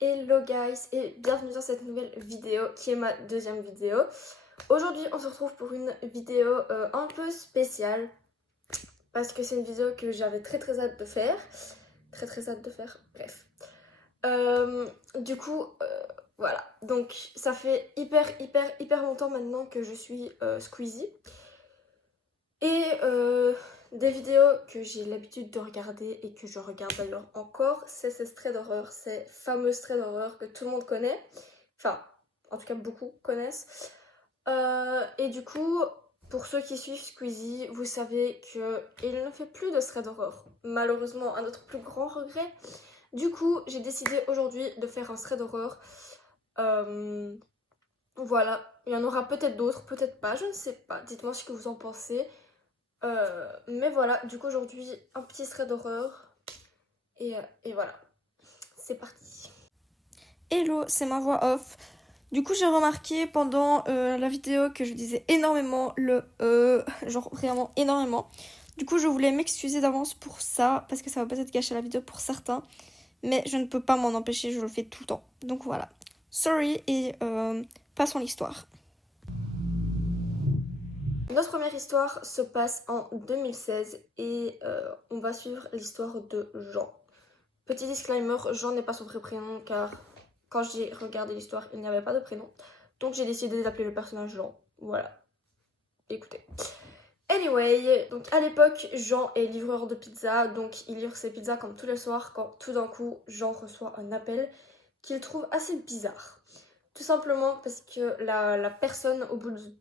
Hello guys et bienvenue dans cette nouvelle vidéo qui est ma deuxième vidéo. Aujourd'hui on se retrouve pour une vidéo un peu spéciale parce que c'est une vidéo que j'avais très hâte de faire. Très hâte de faire, bref. Du coup, voilà. Donc ça fait hyper longtemps maintenant que je suis Squeezie. Et des vidéos que j'ai l'habitude de regarder et que je regarde d'ailleurs encore, c'est ces traits d'horreur, ces fameux traits d'horreur que tout le monde connaît. Enfin, en tout cas beaucoup connaissent. Et du coup, pour ceux qui suivent Squeezie, vous savez qu'il ne fait plus de thread d'horreur. Malheureusement, à notre plus grand regret. Du coup, j'ai décidé aujourd'hui de faire un thread d'horreur. Voilà, il y en aura peut-être d'autres, peut-être pas, je ne sais pas. Dites-moi ce que vous en pensez. Mais voilà, du coup aujourd'hui, un petit thread d'horreur. Et voilà, c'est parti. Hello, c'est ma voix off. Du coup, j'ai remarqué pendant la vidéo que je disais énormément le genre vraiment énormément. Du coup, je voulais m'excuser d'avance pour ça, parce que ça va peut-être gâcher la vidéo pour certains. Mais je ne peux pas m'en empêcher, je le fais tout le temps. Donc voilà. Sorry, et passons l'histoire. Notre première histoire se passe en 2016 et on va suivre l'histoire de Jean. Petit disclaimer, Jean n'est pas son vrai prénom car quand j'ai regardé l'histoire, il n'y avait pas de prénom. Donc j'ai décidé d'appeler le personnage Jean. Voilà. Écoutez. Anyway, donc à l'époque, Jean est livreur de pizza, donc il livre ses pizzas comme tous les soirs quand tout d'un coup, Jean reçoit un appel qu'il trouve assez bizarre. Tout simplement parce que la personne au bout du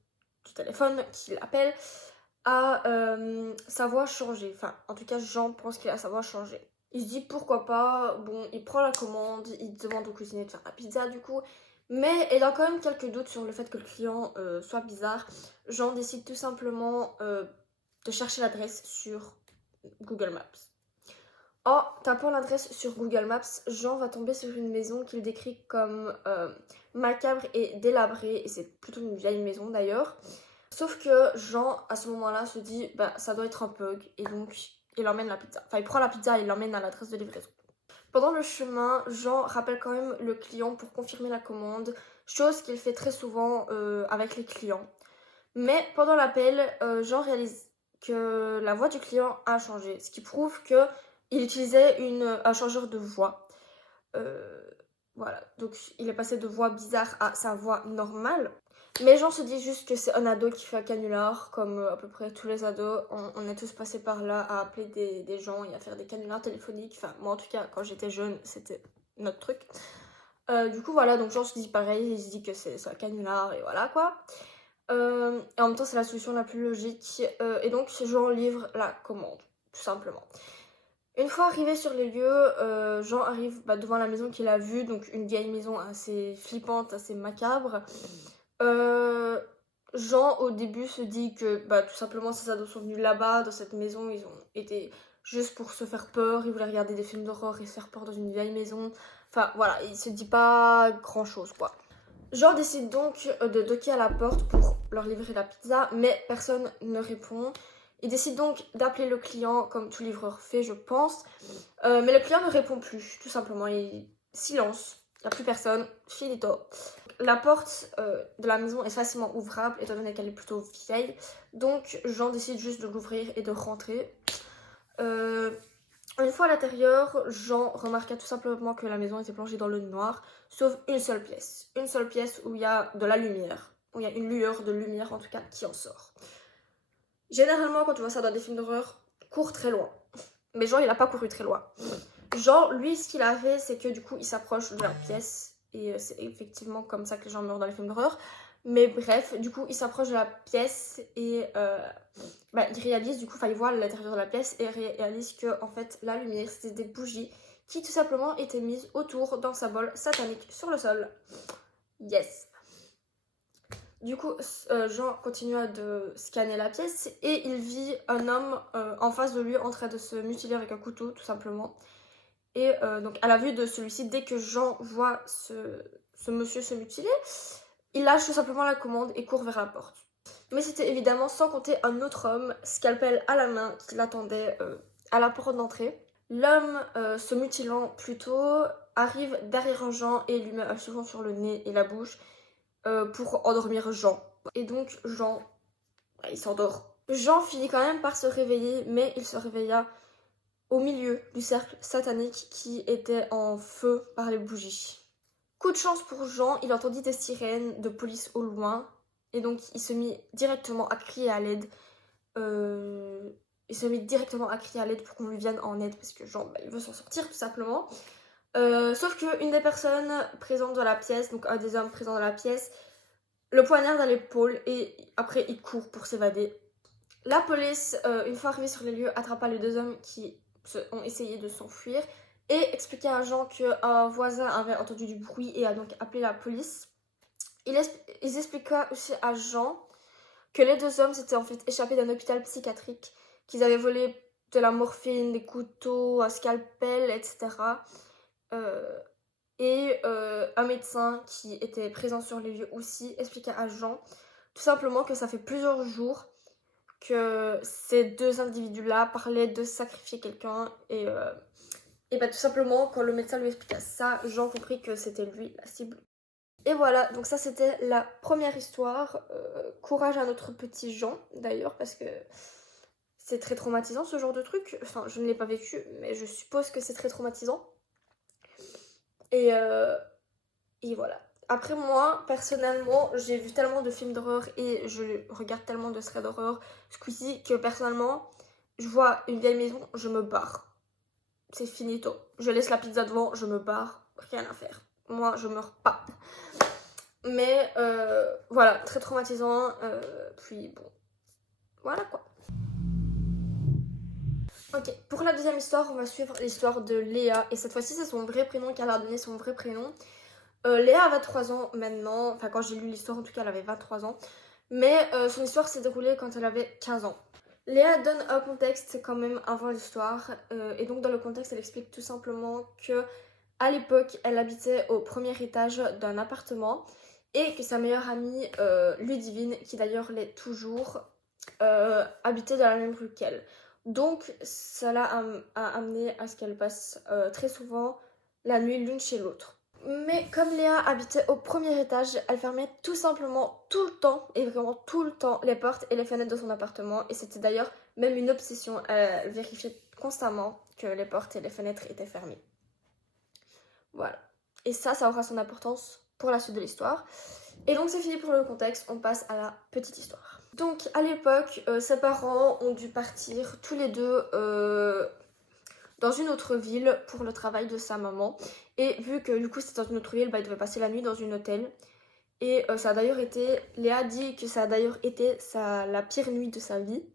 téléphone qui l'appelle a sa voix changé. Enfin, en tout cas, Jean pense qu'il a sa voix changée. Il se dit pourquoi pas, bon, il prend la commande, il demande au cuisinier de faire la pizza du coup, mais il a quand même quelques doutes sur le fait que le client soit bizarre. Jean décide tout simplement de chercher l'adresse sur Google Maps. En tapant l'adresse sur Google Maps, Jean va tomber sur une maison qu'il décrit comme macabre et délabrée, et c'est plutôt une vieille maison d'ailleurs. Sauf que Jean, à ce moment-là, se dit bah ça doit être un bug, et donc il emmène la pizza. Enfin, il prend la pizza et il l'emmène à l'adresse de livraison. Pendant le chemin, Jean rappelle quand même le client pour confirmer la commande, chose qu'il fait très souvent avec les clients. Mais pendant l'appel, Jean réalise que la voix du client a changé, ce qui prouve que il utilisait un changeur de voix. Voilà, donc il est passé de voix bizarre à sa voix normale. Mais Jean se dit juste que c'est un ado qui fait un canular, comme à peu près tous les ados. On est tous passés par là à appeler des gens et à faire des canulars téléphoniques. Enfin, moi en tout cas, quand j'étais jeune, c'était notre truc. Du coup, voilà, donc Jean se dit pareil, il se dit que c'est un canular et voilà quoi. Et en même temps, c'est la solution la plus logique. Et donc, Jean livre la commande, tout simplement. Une fois arrivé sur les lieux, Jean arrive devant la maison qu'il a vue, donc une vieille maison assez flippante, assez macabre. Jean, au début, se dit que tout simplement, ces ados sont venus là-bas, dans cette maison, ils ont été juste pour se faire peur, ils voulaient regarder des films d'horreur et se faire peur dans une vieille maison. Enfin, voilà, il se dit pas grand-chose, quoi. Jean décide donc de toquer à la porte pour leur livrer la pizza, mais personne ne répond. Il décide donc d'appeler le client, comme tout livreur fait, je pense. Mais le client ne répond plus, tout simplement. Silence, il n'y a plus personne, finito. La porte de la maison est facilement ouvrable, étant donné qu'elle est plutôt vieille. Donc Jean décide juste de l'ouvrir et de rentrer. Une fois à l'intérieur, Jean remarqua tout simplement que la maison était plongée dans le noir, sauf une seule pièce. Une seule pièce où il y a de la lumière. Où il y a une lueur de lumière, en tout cas, qui en sort. Généralement, quand tu vois ça dans des films d'horreur, cours très loin. Mais Jean, il n'a pas couru très loin. Jean, lui, ce qu'il a fait, c'est que du coup, il s'approche de la pièce. Et c'est effectivement comme ça que les gens meurent dans les films d'horreur. Mais bref, du coup, il s'approche de la pièce et il réalise, du coup, il voit l'intérieur de la pièce et réalise que, en fait, la lumière, c'était des bougies qui, tout simplement, étaient mises autour d'un symbole satanique sur le sol. Yes. Du coup, Jean continua de scanner la pièce et il vit un homme en face de lui en train de se mutiler avec un couteau, tout simplement. Et donc, à la vue de celui-ci, dès que Jean voit ce monsieur se mutiler, il lâche tout simplement la commande et court vers la porte. Mais c'était évidemment sans compter un autre homme, scalpel à la main, qui l'attendait à la porte d'entrée. L'homme se mutilant plus tôt arrive derrière Jean et lui met un chiffon sur le nez et la bouche pour endormir Jean. Et donc Jean, il s'endort. Jean finit quand même par se réveiller, mais il se réveilla au milieu du cercle satanique qui était en feu par les bougies. Coup de chance pour Jean, il entendit des sirènes de police au loin, et donc il se mit directement à crier à l'aide. Il se mit directement à crier à l'aide pour qu'on lui vienne en aide, parce que Jean, il veut s'en sortir tout simplement. Sauf qu'une des personnes présentes dans la pièce, donc un des hommes présents dans la pièce, le poignarde à l'épaule et après il court pour s'évader. La police, une fois arrivée sur les lieux, attrapa les deux hommes qui ont essayé de s'enfuir et expliqua à Jean qu'un voisin avait entendu du bruit et a donc appelé la police. Ils expliqua aussi à Jean que les deux hommes s'étaient en fait échappés d'un hôpital psychiatrique, qu'ils avaient volé de la morphine, des couteaux, un scalpel, etc. Un médecin qui était présent sur les lieux aussi expliqua à Jean tout simplement que ça fait plusieurs jours que ces deux individus-là parlaient de sacrifier quelqu'un et tout simplement quand le médecin lui expliqua ça, Jean comprit que c'était lui la cible. Et voilà, donc ça c'était la première histoire. Courage à notre petit Jean d'ailleurs parce que c'est très traumatisant ce genre de truc. Enfin, je ne l'ai pas vécu, mais je suppose que c'est très traumatisant. Et voilà. Après moi, personnellement, j'ai vu tellement de films d'horreur et je regarde tellement de séries d'horreur Squeezie que personnellement, je vois une vieille maison, je me barre. C'est finito. Je laisse la pizza devant, je me barre, rien à faire. Moi, je meurs pas. Mais voilà, très traumatisant. Puis bon, voilà quoi. Ok, pour la deuxième histoire, on va suivre l'histoire de Léa. Et cette fois-ci, c'est son vrai prénom qu'elle a donné son vrai prénom. Léa a 23 ans maintenant, enfin quand j'ai lu l'histoire en tout cas elle avait 23 ans, mais son histoire s'est déroulée quand elle avait 15 ans. Léa donne un contexte quand même avant l'histoire, et donc dans le contexte elle explique tout simplement que à l'époque elle habitait au premier étage d'un appartement et que sa meilleure amie Ludivine, qui d'ailleurs l'est toujours, habitait dans la même rue qu'elle. Donc cela a amené à ce qu'elle passe très souvent la nuit l'une chez l'autre. Mais comme Léa habitait au premier étage, elle fermait tout simplement tout le temps, et vraiment tout le temps, les portes et les fenêtres de son appartement. Et c'était d'ailleurs même une obsession. Elle vérifiait constamment que les portes et les fenêtres étaient fermées. Voilà. Et ça aura son importance pour la suite de l'histoire. Et donc c'est fini pour le contexte, on passe à la petite histoire. Donc à l'époque, ses parents ont dû partir tous les deux dans une autre ville pour le travail de sa maman. Et vu que du coup c'était dans une autre ville, il devait passer la nuit dans une hôtel. Et ça a d'ailleurs été, Léa dit que ça a d'ailleurs été la pire nuit de sa vie.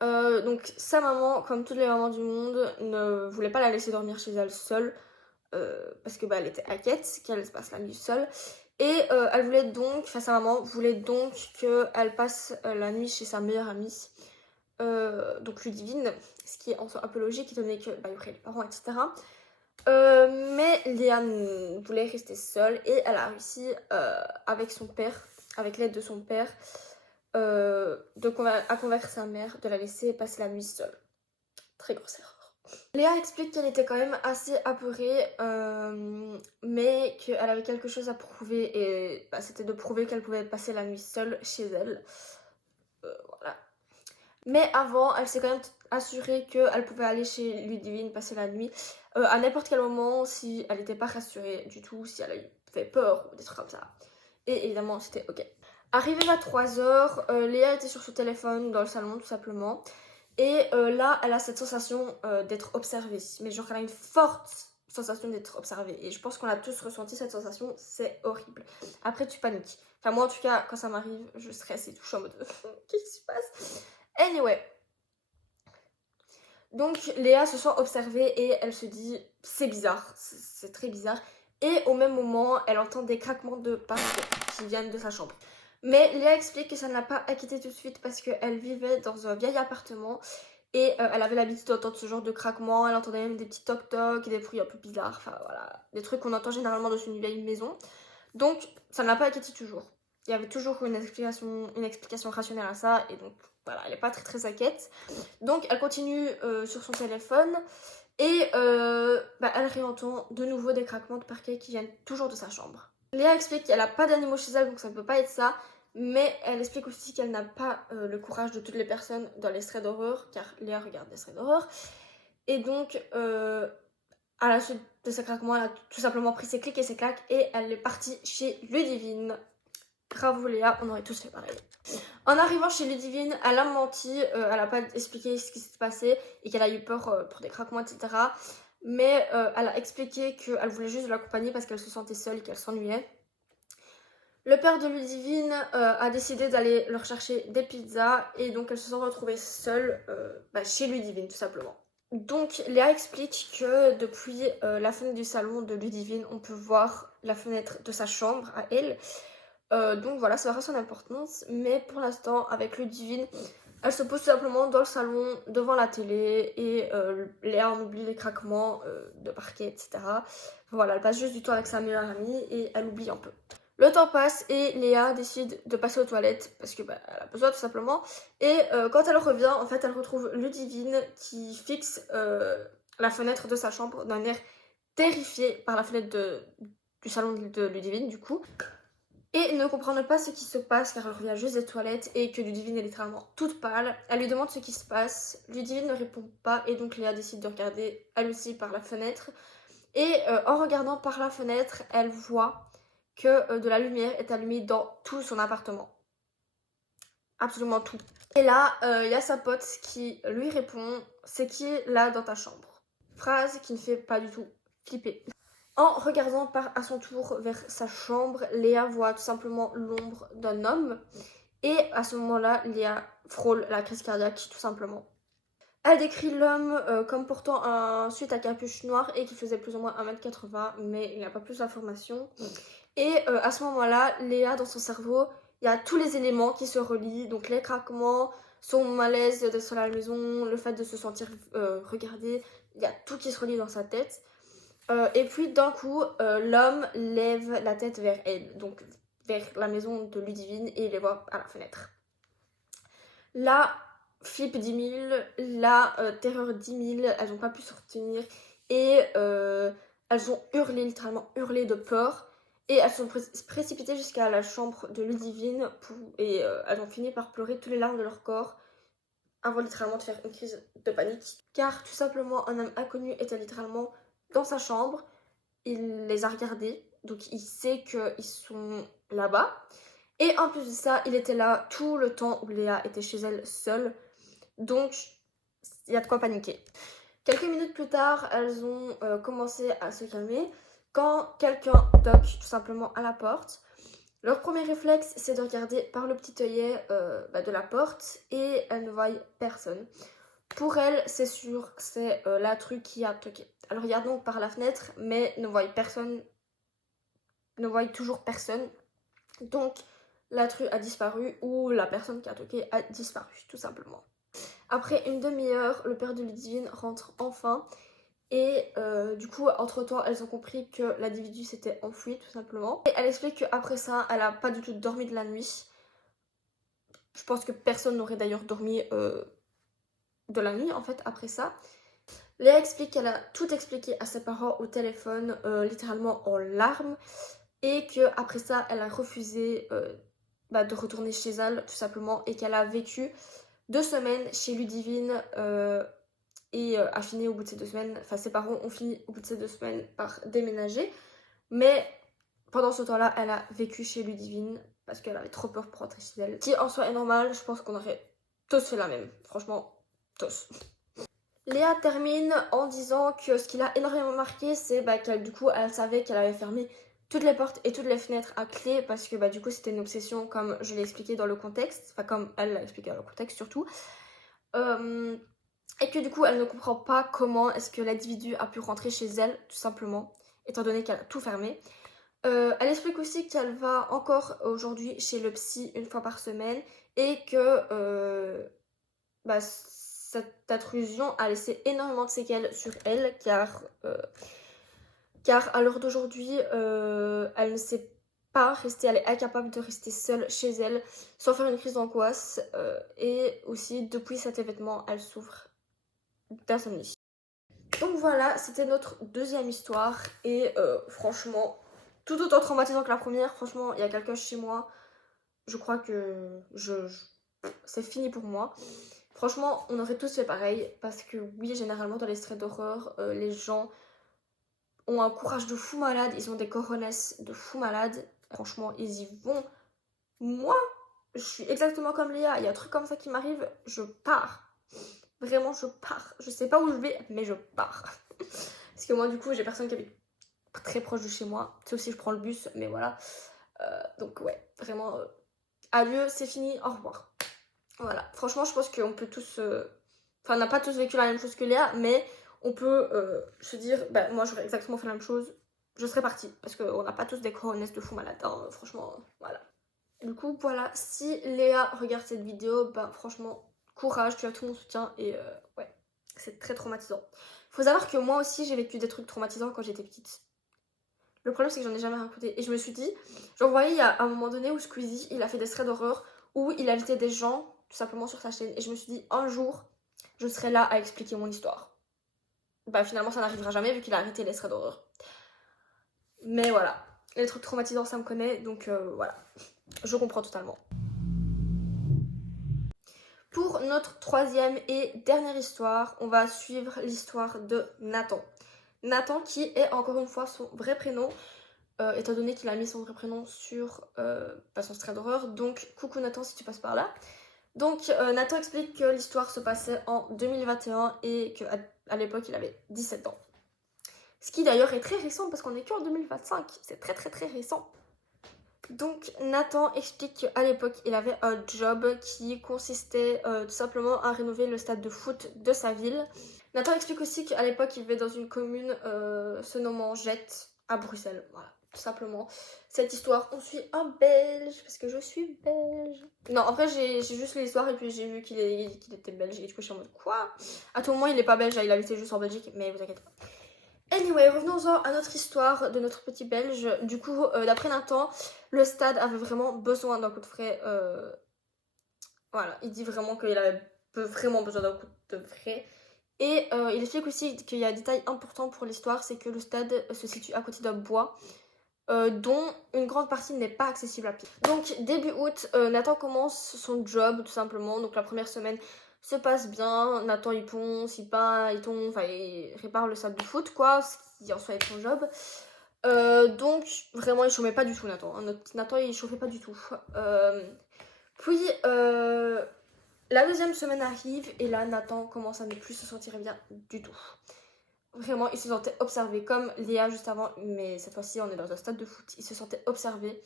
Donc sa maman, comme toutes les mamans du monde, ne voulait pas la laisser dormir chez elle seule. Parce que elle était inquiète qu'elle se passe la nuit seule. Et elle voulait donc, sa maman voulait donc qu'elle passe la nuit chez sa meilleure amie. Donc Ludivine, ce qui est en soi un peu logique étant donné que il y aurait les parents, etc. Mais Léa voulait rester seule et elle a réussi avec son père, avec l'aide de son père, à convaincre sa mère de la laisser passer la nuit seule. Très grosse erreur. Léa explique qu'elle était quand même assez apeurée, mais qu'elle avait quelque chose à prouver et c'était de prouver qu'elle pouvait passer la nuit seule chez elle. Voilà. Mais avant, elle s'est quand même assurée qu'elle pouvait aller chez Ludivine passer la nuit à n'importe quel moment si elle n'était pas rassurée du tout, si elle avait peur ou des trucs comme ça. Et évidemment, c'était ok. Arrivée à 3h, Léa était sur son téléphone dans le salon tout simplement. Et là, elle a cette sensation d'être observée. Mais genre, elle a une forte sensation d'être observée. Et je pense qu'on a tous ressenti cette sensation, c'est horrible. Après, tu paniques. Enfin, moi en tout cas, quand ça m'arrive, je stresse et tout, je suis en mode qu'est-ce qui se passe? Anyway. Donc Léa se sent observée et elle se dit c'est bizarre, c'est très bizarre. Et au même moment, elle entend des craquements de pas qui viennent de sa chambre. Mais Léa explique que ça ne l'a pas inquiétée tout de suite parce qu'elle vivait dans un vieil appartement et elle avait l'habitude d'entendre ce genre de craquements. Elle entendait même des petits toc-toc, des bruits un peu bizarres, enfin voilà, des trucs qu'on entend généralement dans une vieille maison. Donc ça ne l'a pas inquiétée toujours. Il y avait toujours une explication rationnelle à ça et donc voilà, elle n'est pas très inquiète. Donc elle continue sur son téléphone Et elle réentend de nouveau des craquements de parquet qui viennent toujours de sa chambre. Léa explique qu'elle n'a pas d'animaux chez elle, donc ça ne peut pas être ça. Mais elle explique aussi qu'elle n'a pas le courage de toutes les personnes dans les threads d'horreur, car Léa regarde des threads d'horreur. Et donc, à la suite de ces craquements, elle a tout simplement pris ses clics et ses claques et elle est partie chez Ludivine. Bravo Léa, on aurait tous fait pareil. En arrivant chez Ludivine, elle a menti, elle n'a pas expliqué ce qui s'est passé et qu'elle a eu peur pour des craquements, etc. Mais elle a expliqué qu'elle voulait juste de l'accompagner parce qu'elle se sentait seule et qu'elle s'ennuyait. Le père de Ludivine a décidé d'aller leur chercher des pizzas et donc elles se sont retrouvées seules chez Ludivine tout simplement. Donc Léa explique que depuis la fenêtre du salon de Ludivine, on peut voir la fenêtre de sa chambre à elle. Donc voilà, ça aura son importance, mais pour l'instant, avec Ludivine, elle se pose tout simplement dans le salon, devant la télé, et Léa en oublie les craquements de parquet, etc. Voilà, elle passe juste du temps avec sa meilleure amie et elle oublie un peu. Le temps passe et Léa décide de passer aux toilettes parce que elle a besoin tout simplement. Et quand elle revient, en fait, elle retrouve Ludivine qui fixe la fenêtre de sa chambre d'un air terrifié par la fenêtre du salon de Ludivine, du coup. Et ne comprenant pas ce qui se passe car elle revient juste des toilettes et que Ludivine est littéralement toute pâle. Elle lui demande ce qui se passe. Ludivine ne répond pas et donc Léa décide de regarder elle aussi par la fenêtre. Et en regardant par la fenêtre, elle voit que de la lumière est allumée dans tout son appartement. Absolument tout. Et là, il y a sa pote qui lui répond « C'est qui là dans ta chambre ?» Phrase qui ne fait pas du tout flipper. En regardant à son tour vers sa chambre, Léa voit tout simplement l'ombre d'un homme. Et à ce moment-là, Léa frôle la crise cardiaque, tout simplement. Elle décrit l'homme comme portant un sweat à capuche noire et qui faisait plus ou moins 1m80, mais il n'y a pas plus d'informations. Et à ce moment-là, Léa, dans son cerveau, il y a tous les éléments qui se relient. Donc les craquements, son malaise d'être seule à la maison, le fait de se sentir regardée. Il y a tout qui se relie dans sa tête. Et puis d'un coup, l'homme lève la tête vers elle, donc vers la maison de Ludivine, et il les voit à la fenêtre. Là, flip 10 000, la terreur 10 000, elles n'ont pas pu se retenir et elles ont hurlé, littéralement hurlé de peur. Et elles sont précipitées jusqu'à la chambre de Ludivine et elles ont fini par pleurer toutes les larmes de leur corps avant littéralement de faire une crise de panique. Car tout simplement, un homme inconnu était littéralement dans sa chambre. Il les a regardés, donc il sait qu'ils sont là-bas. Et en plus de ça, il était là tout le temps où Léa était chez elle seule. Donc, il y a de quoi paniquer. Quelques minutes plus tard, elles ont commencé à se calmer quand quelqu'un toque tout simplement à la porte. Leur premier réflexe, c'est de regarder par le petit œillet de la porte et elles ne voient personne. Pour elles, c'est sûr, c'est la truc qui a toqué. Elle regarde donc par la fenêtre, mais ne voit personne, ne voit toujours personne. Donc, l'intrus a disparu ou la personne qui a toqué a disparu, tout simplement. Après une demi-heure, le père de Ludivine rentre enfin. Et du coup, entre-temps, elles ont compris que l'individu s'était enfui, tout simplement. Et elle explique qu'après ça, elle n'a pas du tout dormi de la nuit. Je pense que personne n'aurait d'ailleurs dormi de la nuit, en fait, après ça. Léa explique qu'elle a tout expliqué à ses parents au téléphone, littéralement en larmes. Et qu'après ça, elle a refusé de retourner chez elle, tout simplement. Et qu'elle a vécu 2 semaines chez Ludivine et a fini au bout de ces 2 semaines, enfin ses parents ont fini au bout de ces 2 semaines par déménager, mais pendant ce temps-là, elle a vécu chez Ludivine parce qu'elle avait trop peur pour rentrer chez elle. Qui en soi est normal, je pense qu'on aurait tous fait la même, franchement, tous. Léa termine en disant que ce qui l'a énormément marqué, c'est qu'elle, du coup, elle savait qu'elle avait fermé toutes les portes et toutes les fenêtres à clé parce que du coup, c'était une obsession, comme je l'ai expliqué dans le contexte, enfin comme elle l'a expliqué dans le contexte surtout. Et que du coup, elle ne comprend pas comment est-ce que l'individu a pu rentrer chez elle, tout simplement, étant donné qu'elle a tout fermé. Elle explique aussi qu'elle va encore aujourd'hui chez le psy une fois par semaine et que cette intrusion a laissé énormément de séquelles sur elle car à l'heure d'aujourd'hui, elle ne sait pas rester, elle est incapable de rester seule chez elle sans faire une crise d'angoisse et aussi depuis cet événement, elle souffre d'insomnie. Donc voilà, c'était notre deuxième histoire et franchement, tout autant traumatisant que la première. Franchement, il y a quelqu'un chez moi, je crois que c'est fini pour moi. Franchement, on aurait tous fait pareil parce que oui, généralement dans les histoires d'horreur, les gens ont un courage de fou malade, ils ont des cojones de fou malade. Franchement, ils y vont. Moi, je suis exactement comme Léa. Il y a un truc comme ça qui m'arrive, je pars. Vraiment, je pars. Je sais pas où je vais, mais je pars. Parce que moi, du coup, j'ai personne qui habite très proche de chez moi. Sauf si je prends le bus, mais voilà. Donc, ouais, vraiment, adieu, c'est fini, au revoir. Voilà. Franchement, je pense qu'on peut tous. Enfin, on n'a pas tous vécu la même chose que Léa, mais on peut se dire, bah, moi, j'aurais exactement fait la même chose. Je serais partie. Parce qu'on n'a pas tous des cojones de fou malade. Hein. Franchement, voilà. Du coup, voilà, si Léa regarde cette vidéo, ben franchement, courage, tu as tout mon soutien et ouais, c'est très traumatisant. Faut savoir que moi aussi, j'ai vécu des trucs traumatisants quand j'étais petite. Le problème, c'est que j'en ai jamais raconté. Et je me suis dit, genre, vous voyez, il y a un moment donné où Squeezie, il a fait des threads d'horreur où il invitait des gens, tout simplement, sur sa chaîne. Et je me suis dit, un jour, je serai là à expliquer mon histoire. Bah, finalement, ça n'arrivera jamais vu qu'il a arrêté les threads d'horreur. Mais voilà, les trucs traumatisants, ça me connaît, donc voilà, je comprends totalement. Pour notre troisième et dernière histoire, on va suivre l'histoire de Nathan. Nathan qui est encore une fois son vrai prénom, étant donné qu'il a mis son vrai prénom sur son thread d'horreur. Donc coucou Nathan si tu passes par là. Donc Nathan explique que l'histoire se passait en 2021 et qu'à l'époque il avait 17 ans. Ce qui d'ailleurs est très récent parce qu'on est qu'en 2025, c'est très très très récent. Donc Nathan explique qu'à l'époque il avait un job qui consistait tout simplement à rénover le stade de foot de sa ville. Nathan explique aussi qu'à l'époque il vivait dans une commune se nommant Jette à Bruxelles. Voilà, tout simplement. Cette histoire, on suit un Belge parce que je suis belge. Non, en fait j'ai juste lu l'histoire et puis j'ai vu qu'il était belge et du coup je suis en mode quoi. À tout moment il est pas belge, il habitait juste en Belgique, mais vous inquiétez pas. Anyway, revenons-en à notre histoire de notre petit Belge. Du coup, d'après Nathan, le stade avait vraiment besoin d'un coup de frais. Voilà, il dit vraiment qu'il avait vraiment besoin d'un coup de frais. Et il explique aussi qu'il y a un détail important pour l'histoire, c'est que le stade se situe à côté d'un bois. Dont une grande partie n'est pas accessible à pied. Donc début août, Nathan commence son job tout simplement. Donc la première semaine se passe bien. Nathan il ponce, il peint, il tombe, enfin il répare le stade de foot quoi, ce qui en soit est son job. Donc vraiment il chauffait pas du tout Nathan. Notre petit Nathan il chauffait pas du tout. Puis la deuxième semaine arrive et là Nathan commence à ne plus se sentir bien du tout. Vraiment, il se sentait observé, comme Léa juste avant, mais cette fois-ci, on est dans un stade de foot. Il se sentait observé.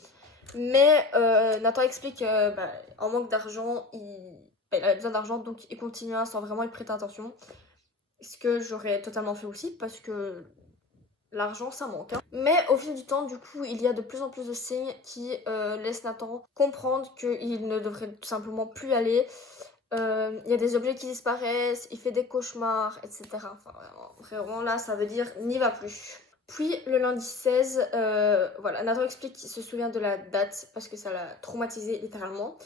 Mais Nathan explique en manque d'argent, il avait besoin d'argent, donc il continua sans vraiment y prêter attention. Ce que j'aurais totalement fait aussi, parce que l'argent, ça manque. Hein. Mais au fil du temps, du coup, il y a de plus en plus de signes qui laissent Nathan comprendre qu'il ne devrait tout simplement plus aller. Il y a des objets qui disparaissent, il fait des cauchemars, etc. Enfin, vraiment là, ça veut dire n'y va plus. Puis le lundi 16, voilà, Nathan explique qu'il se souvient de la date parce que ça l'a traumatisé littéralement.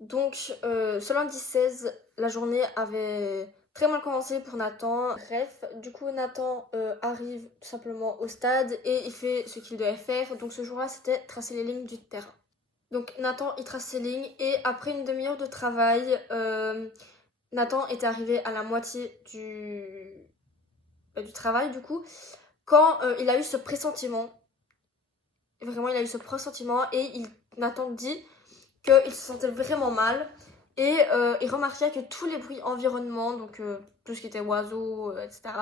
Donc ce lundi 16, la journée avait très mal commencé pour Nathan. Bref, du coup Nathan arrive tout simplement au stade et il fait ce qu'il devait faire. Donc ce jour-là, c'était tracer les lignes du terrain. Donc Nathan il trace ses lignes et après une demi-heure de travail, Nathan était arrivé à la moitié du travail du coup, quand il a eu ce pressentiment. Vraiment il a eu ce pressentiment et Nathan dit qu'il se sentait vraiment mal et il remarquait que tous les bruits environnement, donc tout ce qui était oiseaux, etc.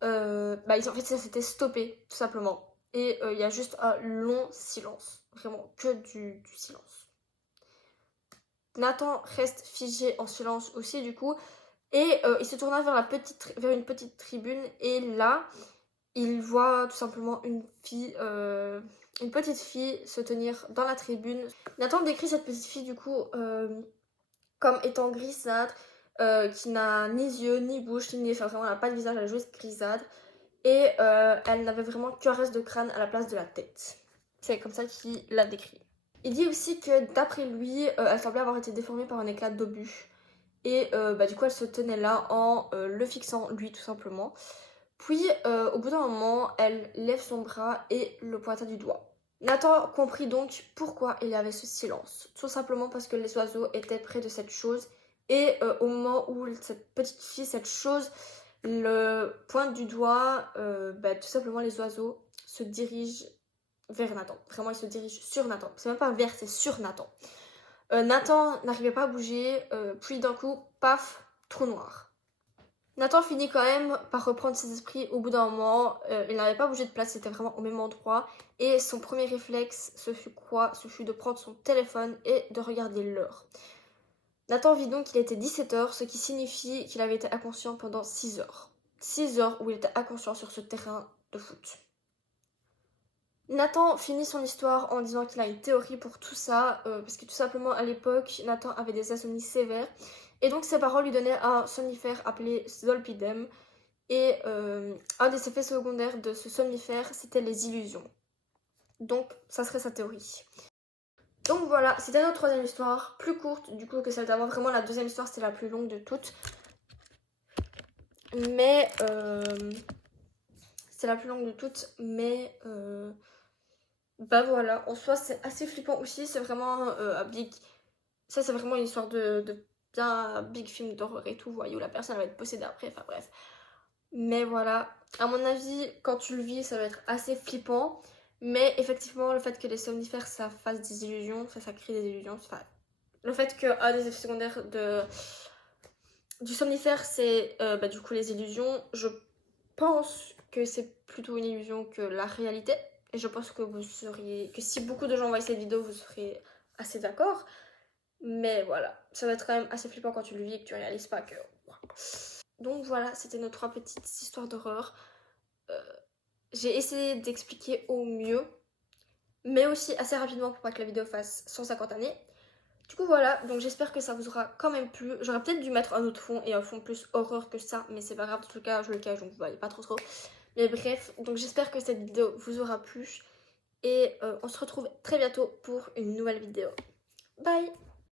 En fait ça s'était stoppé tout simplement. Et il y a juste un long silence, vraiment que du silence. Nathan reste figé en silence aussi du coup et il se tourna vers une petite tribune et là il voit tout simplement une petite fille se tenir dans la tribune. Nathan décrit cette petite fille du coup comme étant grisâtre, qui n'a ni yeux ni bouche ni nez, enfin vraiment elle n'a pas de visage, elle est juste grisâtre et elle n'avait vraiment qu'un reste de crâne à la place de la tête. C'est comme ça qu'il l'a décrit. Il dit aussi que d'après lui, elle semblait avoir été déformée par un éclat d'obus. Et du coup, elle se tenait là en le fixant lui tout simplement. Puis au bout d'un moment, elle lève son bras et le pointa du doigt. Nathan comprit donc pourquoi il y avait ce silence. Tout simplement parce que les oiseaux étaient près de cette chose. Et au moment où cette petite fille, cette chose, le pointe du doigt, tout simplement les oiseaux se dirigent vers Nathan. Vraiment, ils se dirigent sur Nathan. C'est même pas vers, c'est sur Nathan. Nathan n'arrivait pas à bouger, puis d'un coup, paf, trou noir. Nathan finit quand même par reprendre ses esprits au bout d'un moment. Il n'avait pas bougé de place, c'était vraiment au même endroit. Et son premier réflexe, ce fut quoi? Ce fut de prendre son téléphone et de regarder l'heure. Nathan vit donc qu'il était 17h, ce qui signifie qu'il avait été inconscient pendant 6 heures. 6 heures où il était inconscient sur ce terrain de foot. Nathan finit son histoire en disant qu'il a une théorie pour tout ça, parce que tout simplement à l'époque, Nathan avait des insomnies sévères. Et donc ses parents lui donnaient un somnifère appelé Zolpidem. Et un des effets secondaires de ce somnifère, c'était les illusions. Donc ça serait sa théorie. Donc voilà, c'était notre troisième histoire, plus courte du coup que celle d'avant. Vraiment la deuxième histoire c'était la plus longue de toutes. Mais c'est la plus longue de toutes, mais bah voilà, en soi c'est assez flippant aussi, c'est vraiment un big... Ça c'est vraiment une histoire de bien big film d'horreur et tout, voyez, où la personne va être possédée après, enfin bref. Mais voilà, à mon avis, quand tu le vis, ça va être assez flippant. Mais effectivement, le fait que les somnifères, ça fasse des illusions, ça crée des illusions. Enfin, le fait qu'un des effets secondaires du somnifère, c'est du coup les illusions. Je pense que c'est plutôt une illusion que la réalité. Et je pense que que si beaucoup de gens voient cette vidéo, vous serez assez d'accord. Mais voilà, ça va être quand même assez flippant quand tu le vis et que tu réalises pas que... Donc voilà, c'était nos 3 petites histoires d'horreur. J'ai essayé d'expliquer au mieux, mais aussi assez rapidement pour pas que la vidéo fasse 150 années. Du coup voilà, donc j'espère que ça vous aura quand même plu. J'aurais peut-être dû mettre un autre fond et un fond plus horreur que ça, mais c'est pas grave, en tout cas je le cache donc vous voyez pas trop. Mais bref, donc j'espère que cette vidéo vous aura plu et on se retrouve très bientôt pour une nouvelle vidéo. Bye!